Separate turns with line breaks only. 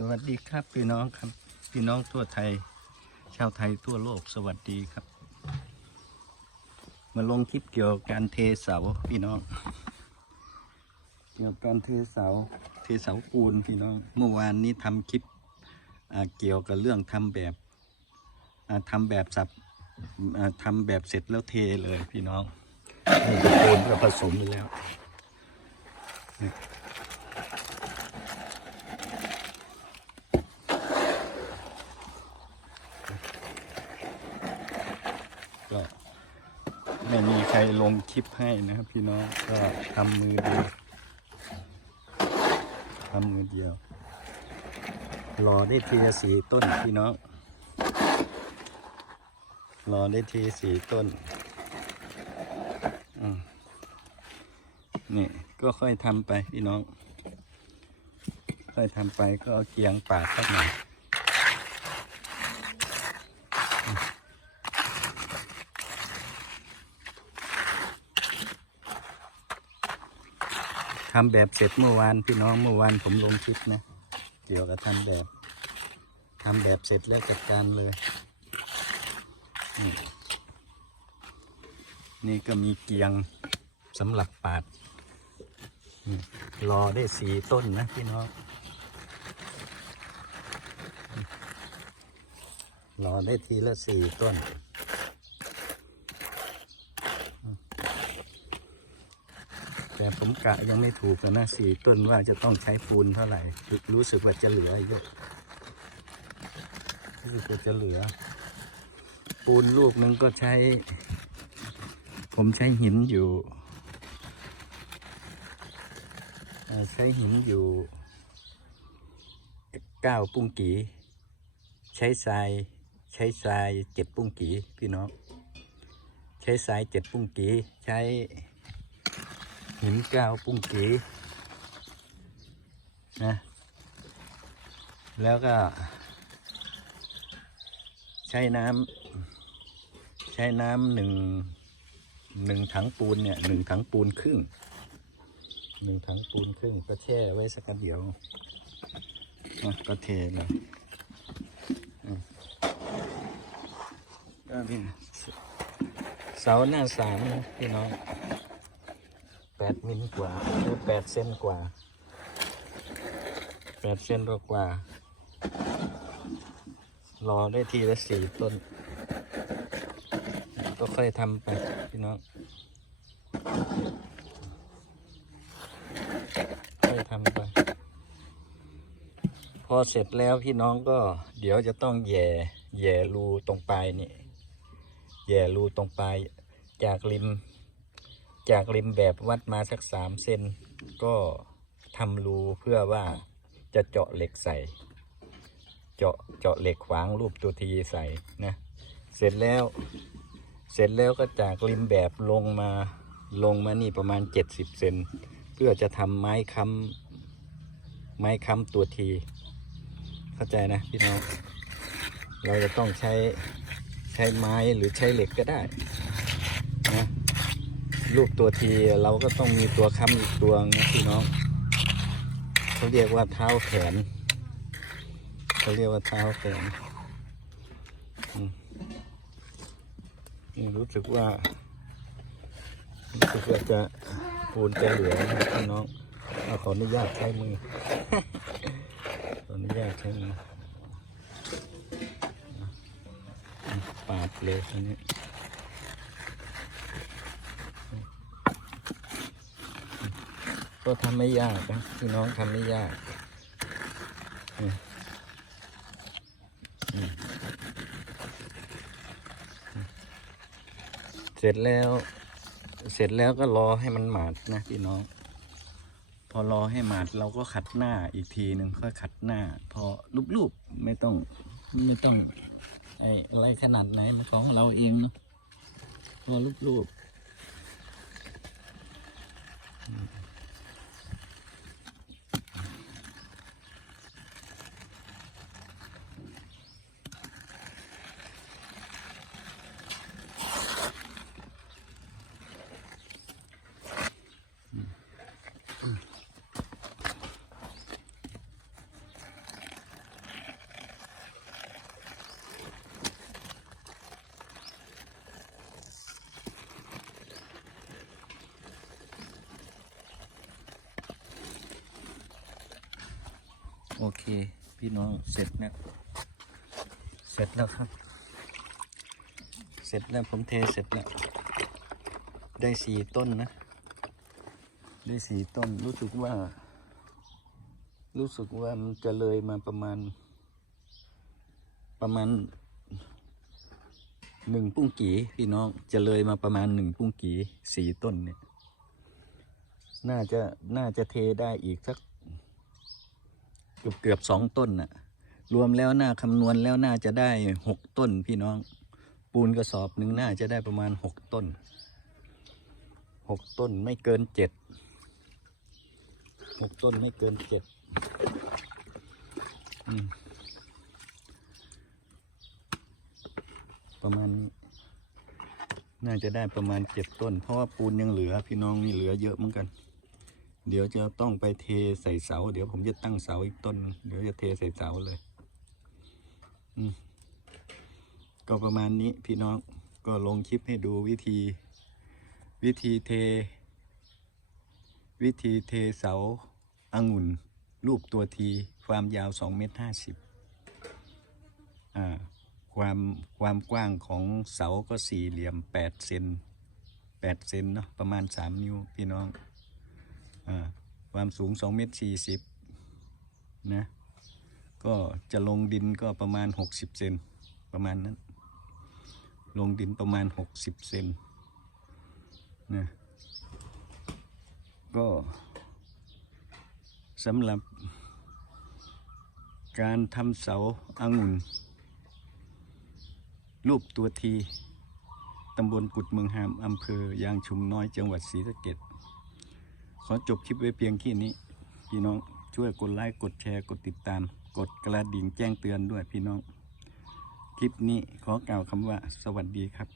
สวัสดีครับพี่น้องครับ พี่น้องทั่วไทย ชาวไทยทั่วโลกสวัสดีครับ มาลงคลิปเกี่ยวกับการเทเสาพี่น้อง เกี่ยวกับการเทเสา เทเสาปูนพี่น้อง เมื่อวานนี้ทำคลิปเกี่ยวกับเรื่องทำแบบอ่าทำแบบสับอ่าทำแบบเสร็จแล้วเทเลยพี่น้องปูนก็ผสมแล้ว ไม่มีใครลงคลิปให้นะครับพี่น้องก็ทำมือเดียวทำมือเดียวรอได้ทีสีต้นพี่น้องรอได้ทีสีต้นนี่ก็ค่อยทำไปพี่น้อง ค่อยทำไปก็เอาเกียงปาดสักหน่อย ทำแบบเสร็จเมื่อวานพี่น้องเมื่อวานผมลงคลิปนะเกี่ยวกับทำแบบทำแบบเสร็จแล้วจัดการเลยนี่นี่ก็มีเกียงสำหรับปาดรอได้สีต้นนะพี่น้องรอได้ทีละสี่ต้น แต่ผมกะยังไม่ถูกนะสี่ต้นว่าจะต้องใช้ปูนเท่าไหร่ รู้สึกว่าจะเหลือเยอะรู้สึกว่าจะเหลือ ปูนลูกนึงก็ใช้ ผมใช้หินอยู่ใช้หินอยู่เก้าปุ้งกีใช้ทรายใช้ทรายเจ็ดปุ้งกีพี่น้องใช้ทรายเจ็ดปุ้งกีใช้ หินก้าวปุ้งเกีนะ แล้วก็ ใช้น้ำใช้น้ำหนึ่งหนึ่งถังปูนเนี่ยหนึ่งถังปูนครึ่งหนึ่งถังปูนครึ่งก็แช่ไว้สักเดียวนะก็เทเลยอืมก็นี่เสาหน้าสามนะพี่น้อง ดมิลกว่าหรือแปดเซนกว่าแปดเซนกว่า รอได้ทีละสี่ต้น ก็ค่อยทำไปพี่น้องค่อยทำไป พอเสร็จแล้วพี่น้องก็เดี๋ยวจะต้องแย่แย่รูตรงปลายนี่แย่รูตรงปลายจากริม จากริมแบบวัดมาสักสามเซนก็ทำรูเพื่อว่าจะเจาะเหล็กใส่ เจาะเจาะเหล็กขวางรูปตัวทีใส่นะ เสร็จแล้ว เสร็จแล้วก็จากริมแบบลงมาลงมานี่ประมาณเจ็ดสิบเซนเพื่อจะทำไม้ค้ำไม้ค้ำตัวที เข้าใจนะพี่น้อง เราจะต้องใช้ใช้ไม้หรือใช้เหล็กก็ได้ รูปตัวทีเราก็ต้องมีตัวค้ำอีกตัวนะพี่น้องเขาเรียกว่าเท้าแขนเขาเรียกว่าเท้าแขนนี่รู้สึกว่ารู้สึกว่าจะปูนจะเหลือนะพี่น้องอขออนุญาตใช้มือขออนุญาตใช้มือปาดเลยอันนี้ ก็ทำไม่ยากนะพี่น้องทำไม่ยากเสร็จแล้ว เสร็จแล้วก็รอให้มันหมาดนะพี่น้อง พอรอให้หมาดเราก็ขัดหน้าอีกทีหนึ่งค่อยขัดหน้า พอรูปๆไม่ต้อง ไม่ต้อง ไอ้อะไรขนาดไหนมันของเราเองเนาะพอรูปๆ เค พี่น้องเสร็จแล้วเสร็จแล้วครับ เสร็จแล้วผมเทเสร็จแล้ว ได้สี่ต้นนะ ได้สี่ต้นรู้สึกว่า รู้สึกว่ามันจะเลยมาประมาณ ประมาณหนึ่งปุ้งกีพี่น้องจะเลยมาประมาณหนึ่งปุ้งกีสี่ต้นเนี่ย น่าจะน่าจะเทได้อีกสัก กือบเกือบสองต้นน่ะ รวมแล้วน่าคำนวณแล้วน่าจะได้หกต้นพี่น้อง ปูนกระสอบหนึ่งน่าจะได้ประมาณหกต้นหกต้นไม่เกินเจ็ดหกต้นไม่เกินเจ็ดประมาณนี้น่าจะได้ประมาณเจ็ดต้น เพราะว่าปูนยังเหลือ พี่น้องนี่เหลือเยอะเหมือนกัน เดี๋ยวจะต้องไปเทใส่เสา เดี๋ยวผมจะตั้งเสาอีกต้น เดี๋ยวจะเทใส่เสาเลยก็ประมาณนี้พี่น้องก็ลงคลิปให้ดูวิธี วิธีเท วิธีเทเสาองุ่น รูปตัวที ความยาว2เมตรห้าสิบความความกว้างของเสาก็สี่เหลี่ยม8เซน8เซนเนาะประมาณ 3 นิ้วพี่น้อง ความสูง2เมตร40นะก็จะลงดินก็ประมาณ 60 เซนประมาณนั้น ลงดินประมาณ 60 เซนนะก็สำหรับการทำเสาอางุ่น รูปตัวทีตำบลกุดเมืองหามอำเภอยางชุมน้อยจังหวัดศรีสะเกษ ขอจบคลิปไว้เพียงแค่นี้ พี่น้องช่วยกดไลค์กดแชร์กดติดตาม กดกระดิ่งแจ้งเตือนด้วยพี่น้อง คลิปนี้ขอกล่าวคำว่าสวัสดีครับ